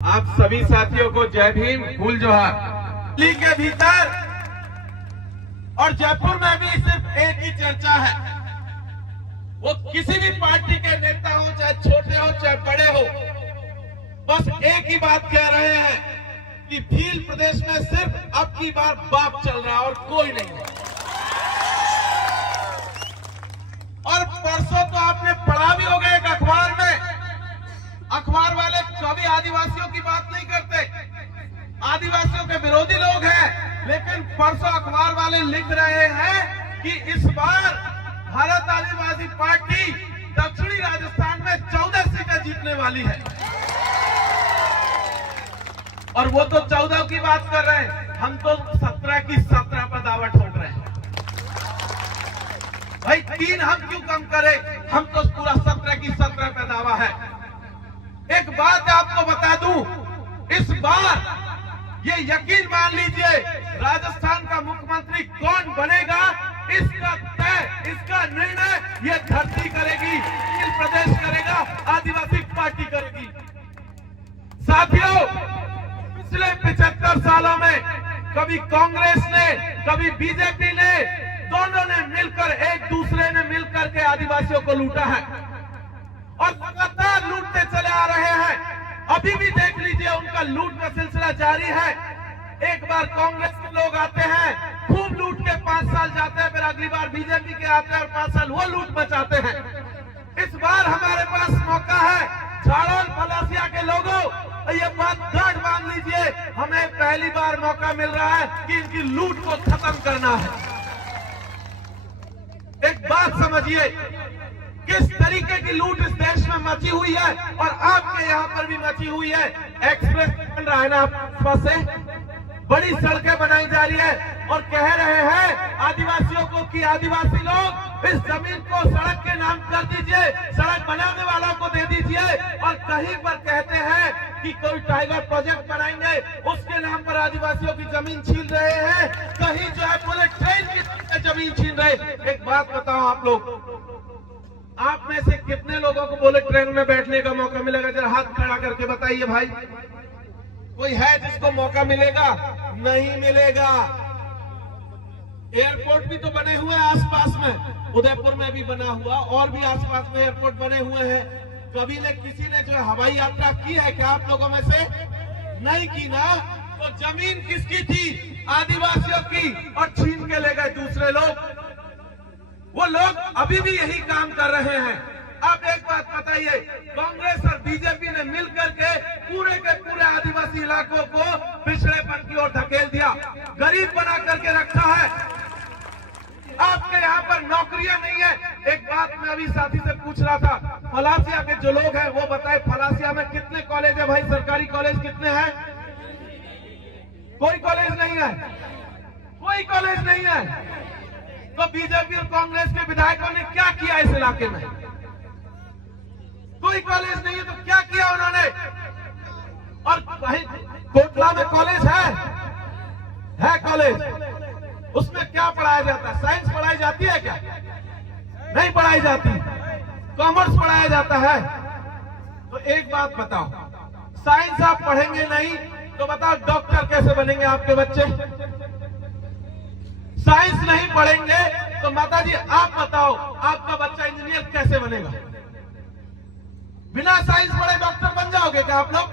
आप सभी साथियों को जय भीम, फूल जोहार। दिल्ली के भीतर और जयपुर में भी सिर्फ एक ही चर्चा है, वो किसी भी पार्टी के नेता हो, चाहे छोटे हो चाहे बड़े हो, बस एक ही बात कह रहे हैं कि भील प्रदेश में सिर्फ अब की बार बाप चल रहा है और कोई नहीं है। और परसों तो आपने पढ़ा भी होगा एक अखबार में, अखबार वाले कभी आदिवासियों की बात नहीं करते, आदिवासियों के विरोधी लोग हैं, लेकिन परसों अखबार वाले लिख रहे हैं कि इस बार भारत आदिवासी पार्टी दक्षिणी राजस्थान में 14 सीटें जीतने वाली है। और वो तो 14 की बात कर रहे हैं, हम तो 17 की 17 पर दावा ठोक रहे हैं। भाई 3 हम क्यों कम करें, हम तो पूरा 17 की 17 पे दावा है। एक बात आपको बता दूं, इस बार ये यकीन मान लीजिए, राजस्थान का मुख्यमंत्री कौन बनेगा इसका तय, इसका निर्णय ये धरती करेगी, ये प्रदेश करेगा, आदिवासी पार्टी करेगी। साथियों, पिछले 75 सालों में कभी कांग्रेस ने, कभी बीजेपी ने, दोनों ने मिलकर, एक दूसरे ने मिलकर के आदिवासियों को लूटा है और लगातार लूटते चले आ रहे हैं। अभी भी देख लीजिए, उनका लूट का सिलसिला जारी है। एक बार कांग्रेस के लोग आते हैं, खूब लूट के 5 साल जाते हैं, फिर अगली बार बीजेपी के आते हैं और 5 साल वो लूट मचाते हैं। इस बार हमारे पास मौका है, झाड़ोल फलासिया के लोगों, ये बात गांठ बांध लीजिए, हमें पहली बार मौका मिल रहा है कि इनकी लूट को खत्म करना है। एक बात समझिए, किस तरीके की लूट इस देश में मची हुई है और आपके यहाँ पर भी मची हुई है। एक्सप्रेस बन रहा है ना आसपास से, बड़ी सड़कें बनाई जा रही है और कह रहे हैं आदिवासियों को कि आदिवासी लोग इस जमीन को सड़क के नाम कर दीजिए, सड़क बनाने वालों को दे दीजिए। और कहीं पर कहते हैं कि कोई टाइगर प्रोजेक्ट बनाएंगे, उसके नाम पर आदिवासियों की जमीन छीन रहे हैं, कहीं जो है बुलेट ट्रेन की जमीन छीन रहे। एक बात बताओ आप लोग, आप में से कितने लोगों को बुलेट ट्रेन में बैठने का मौका मिलेगा? जरा हाथ खड़ा करके बताइए भाई, कोई है जिसको मौका मिलेगा? नहीं मिलेगा। एयरपोर्ट भी तो बने हुए हैं आसपास में, उदयपुर में भी बना हुआ, और भी आसपास में एयरपोर्ट बने हुए हैं। कभी ने किसी ने जो हवाई यात्रा की है क्या आप लोगों में से? नहीं की ना। तो जमीन किसकी थी? आदिवासियों की, और छीन के ले गए दूसरे लोग। वो लोग अभी भी यही काम कर रहे हैं। अब एक बात बताइए, कांग्रेस और बीजेपी ने मिलकर के पूरे आदिवासी इलाकों को पिछड़ेपन की ओर धकेल दिया, गरीब बना करके रखा है। आपके यहाँ पर नौकरियां नहीं है। एक बात मैं अभी साथी से पूछ रहा था, फलासिया के जो लोग हैं वो बताए, फलासिया में कितने कॉलेज है भाई? सरकारी कॉलेज कितने हैं? कोई कॉलेज नहीं है, कोई कॉलेज नहीं है। तो बीजेपी और कांग्रेस के विधायकों ने क्या किया इस इलाके में? कोई कॉलेज नहीं है, तो क्या किया उन्होंने? और कहीं कोटला में कॉलेज है कॉलेज, उसमें क्या पढ़ाया जाता है? साइंस पढ़ाई जाती है क्या? नहीं पढ़ाई जाती। कॉमर्स पढ़ाया जाता है। तो एक बात बताओ, साइंस आप पढ़ेंगे नहीं तो बताओ डॉक्टर कैसे बनेंगे आपके बच्चे? साइंस नहीं पढ़ेंगे तो माता जी आप बताओ आपका बच्चा इंजीनियर कैसे बनेगा? बिना साइंस पढ़े डॉक्टर बन जाओगे क्या आप लोग?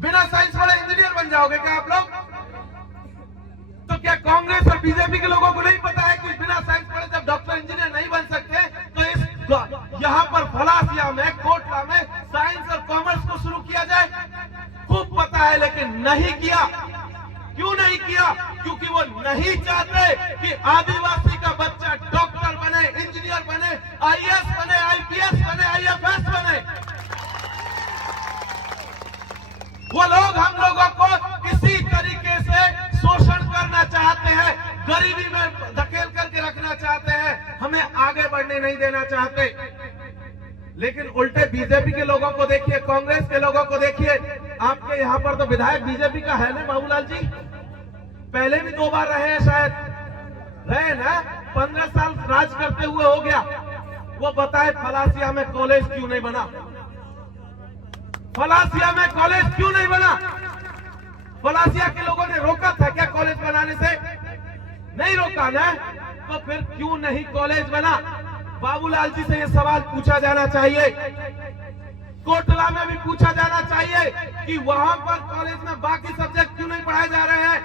बिना साइंस पढ़े इंजीनियर बन जाओगे क्या आप लोग? तो क्या कांग्रेस और बीजेपी के लोगों को नहीं पता है कि बिना साइंस पढ़े जब डॉक्टर इंजीनियर नहीं बन सकते, तो इस यहाँ पर फलासिया में, कोटला में साइंस और कॉमर्स को शुरू किया जाए? खूब पता है, लेकिन नहीं किया। क्यों नहीं किया? क्योंकि वो नहीं चाहते कि आदिवासी का बच्चा डॉक्टर बने, इंजीनियर बने, आईएएस बने, आईपीएस बने, आईएफएस बने। वो लोग हम लोगों को किसी तरीके से शोषण करना चाहते हैं, गरीबी में धकेल करके रखना चाहते हैं, हमें आगे बढ़ने नहीं देना चाहते। लेकिन उल्टे बीजेपी के लोगों को देखिए, कांग्रेस के लोगों को देखिए। आपके यहाँ पर तो विधायक बीजेपी का है ना बाबूलाल जी, पहले भी 2 बार रहे हैं, शायद रहे ना, 15 साल राज करते हुए हो गया। वो बताए फलासिया में कॉलेज क्यों नहीं बना? फलासिया में कॉलेज क्यों नहीं बना? फलासिया के लोगों ने रोका था क्या कॉलेज बनाने से? नहीं रोका ना, तो फिर क्यों नहीं कॉलेज बना? बाबूलाल जी से यह सवाल पूछा जाना चाहिए। कोटला में भी पूछा जाना चाहिए कि वहां पर कॉलेज में बाकी सब्जेक्ट क्यों नहीं पढ़ाए जा रहे हैं?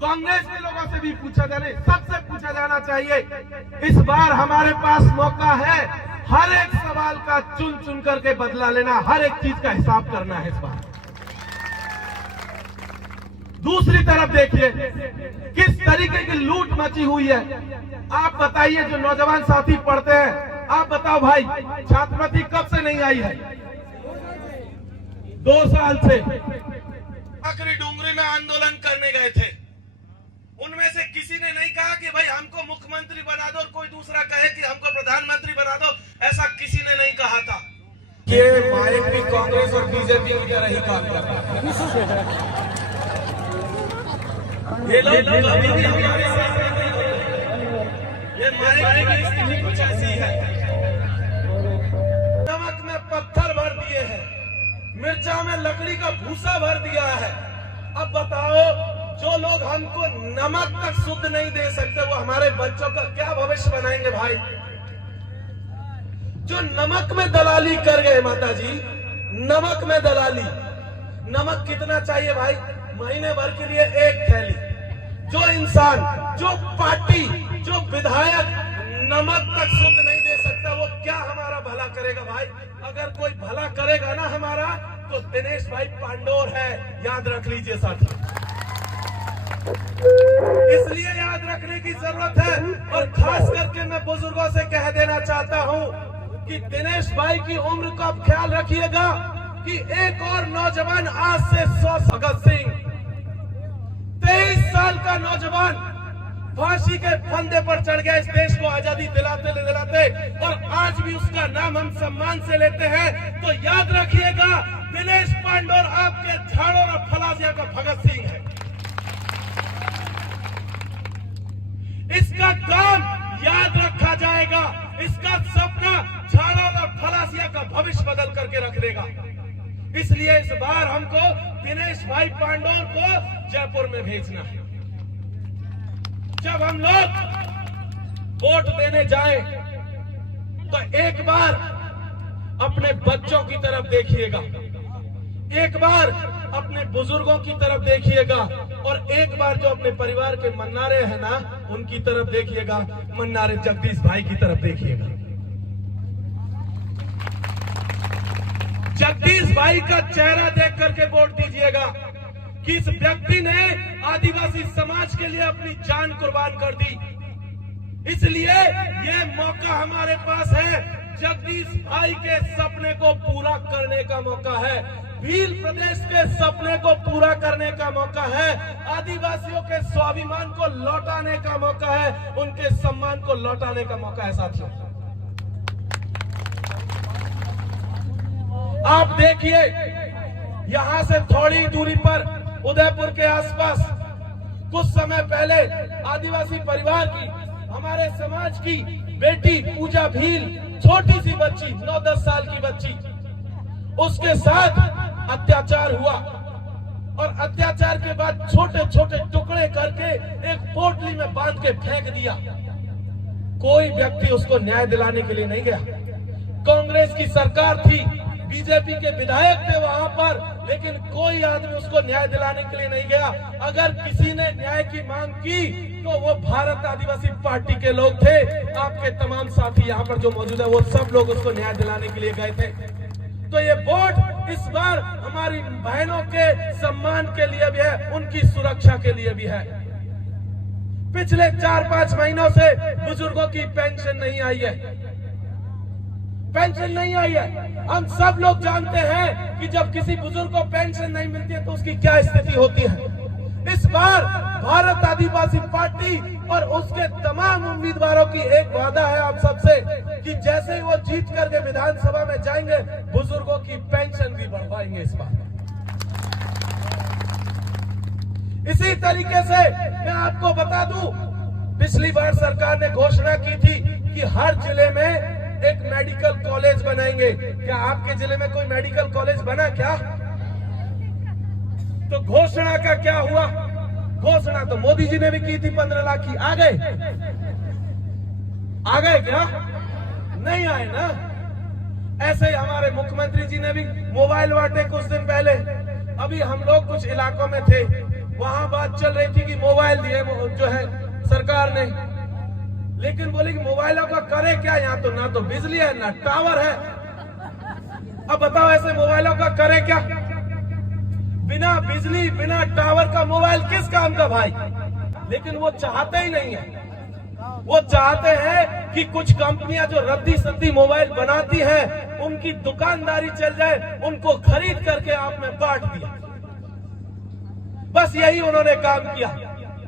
कांग्रेस के लोगों से भी पूछा जाने, सबसे पूछा जाना चाहिए। इस बार हमारे पास मौका है हर एक सवाल का चुन चुन करके बदला लेना, हर एक चीज का हिसाब करना है इस बार। दूसरी तरफ देखिए किस तरीके की लूट मची हुई है। आप बताइए, जो नौजवान साथी पढ़ते हैं, आप बताओ भाई, छात्रवृत्ति कब से नहीं आई है? 2 साल से। आखिरी डूंगरी में आंदोलन करने गए थे, उनमें से किसी ने नहीं कहा कि भाई हमको मुख्यमंत्री बना दो और कोई दूसरा कहे कि हमको प्रधानमंत्री बना दो। ऐसा किसी ने नहीं कहा था। ये माइक भी कांग्रेस और बीजेपी की तरह ही काम कर रहा है। ये लोग अभी भी हमारे साथ नहीं हो रहे। ये माइक की स्थिति कुछ ऐसी है। नमक में पत्थर भर दिए हैं, मिर्चा में लकड़ी का भूसा भर दिया है। अब बताओ, जो लोग हमको नमक तक शुद्ध नहीं दे सकते, वो हमारे बच्चों का क्या भविष्य बनाएंगे भाई? जो नमक में दलाली कर गए माता जी, नमक में दलाली। नमक कितना चाहिए भाई? महीने भर के लिए 1 थैली। जो इंसान, जो पार्टी, जो विधायक नमक तक शुद्ध नहीं दे सकता, वो क्या हमारा भला करेगा भाई? अगर कोई भला करेगा ना हमारा, तो दिनेश भाई पांडोर है, याद रख लीजिए साथी। इसलिए याद रखने की जरूरत है। और खास करके मैं बुजुर्गों से कह देना चाहता हूं कि दिनेश भाई की उम्र का आप ख्याल रखिएगा कि एक और नौजवान आज से 100 भगत सिंह 23 साल का नौजवान फांसी के फंदे पर चढ़ गया इस देश को आजादी दिलाते दिलाते, और आज भी उसका नाम हम सम्मान से लेते हैं। तो याद रखिएगा, दिनेश पांडोर आपके झाड़ों और फलासिया का भगत सिंह है। इसका काम याद रखा जाएगा, इसका सपना झाड़ों और फलासिया का भविष्य बदल करके रख देगा। इसलिए इस बार हमको दिनेश भाई पांडोर को जयपुर में भेजना है। जब हम लोग वोट देने जाएं, तो एक बार अपने बच्चों की तरफ देखिएगा, एक बार अपने बुजुर्गों की तरफ देखिएगा, और एक बार जो अपने परिवार के मन्नारे हैं ना, उनकी तरफ देखिएगा। मन्नारे जगदीश भाई की तरफ देखिएगा। जगदीश भाई का चेहरा देख करके वोट दीजिएगा कि इस व्यक्ति ने आदिवासी समाज के लिए अपनी जान कुर्बान कर दी। इसलिए यह मौका हमारे पास है, जगदीश भाई के सपने को पूरा करने का मौका है, भील प्रदेश के सपने को पूरा करने का मौका है, आदिवासियों के स्वाभिमान को लौटाने का मौका है, उनके सम्मान को लौटाने का मौका है साथियों। आप देखिए, यहां से थोड़ी दूरी पर उदयपुर के आसपास कुछ समय पहले आदिवासी परिवार की, हमारे समाज की बेटी पूजा भील, छोटी सी बच्ची, 9-10 साल की बच्ची, उसके साथ अत्याचार हुआ, और अत्याचार के बाद छोटे छोटे टुकड़े करके एक पोटली में बांध के फेंक दिया। कोई व्यक्ति उसको न्याय दिलाने के लिए नहीं गया। कांग्रेस की सरकार थी, बीजेपी के विधायक थे वहां पर, लेकिन कोई आदमी उसको न्याय दिलाने के लिए नहीं गया। अगर किसी ने न्याय की मांग की तो वो भारत आदिवासी पार्टी के लोग थे। आपके तमाम साथी यहाँ पर जो मौजूद है, वो सब लोग उसको न्याय दिलाने के लिए गए थे। तो ये वोट इस बार हमारी बहनों के सम्मान के लिए भी है, उनकी सुरक्षा के लिए भी है। पिछले 4-5 महीनों से बुजुर्गों की पेंशन नहीं आई है, पेंशन नहीं आई है। हम सब लोग जानते हैं कि जब किसी बुजुर्ग को पेंशन नहीं मिलती है तो उसकी क्या स्थिति होती है। इस बार भारत आदिवासी पार्टी और उसके तमाम उम्मीदवारों की एक वादा है आप सबसे कि जैसे ही वो जीत करके विधानसभा में जाएंगे, बुजुर्गों की पेंशन भी बढ़वाएंगे इस बार। इसी तरीके से मैं आपको बता दूं, पिछली बार सरकार ने घोषणा की थी कि हर जिले में एक मेडिकल कॉलेज बनाएंगे। क्या आपके जिले में कोई मेडिकल कॉलेज बना क्या? तो घोषणा का क्या हुआ? घोषणा तो मोदी जी ने भी की थी 15 लाख की। आ गए क्या? नहीं आए ना। ऐसे ही हमारे मुख्यमंत्री जी ने भी मोबाइल बांटे कुछ दिन पहले। अभी हम लोग कुछ इलाकों में थे, वहां बात चल रही थी कि मोबाइल दिए जो है सरकार ने, लेकिन बोले कि मोबाइलों का करे क्या? यहाँ तो ना तो बिजली है ना टावर है। अब बताओ ऐसे मोबाइलों का करे क्या? बिना बिजली बिना टावर का मोबाइल किस काम का भाई? लेकिन वो चाहते ही नहीं है। वो चाहते हैं कि कुछ कंपनियां जो रद्दी सद्दी मोबाइल बनाती हैं उनकी दुकानदारी चल जाए, उनको खरीद करके आप में बांट दिया। बस यही उन्होंने काम किया।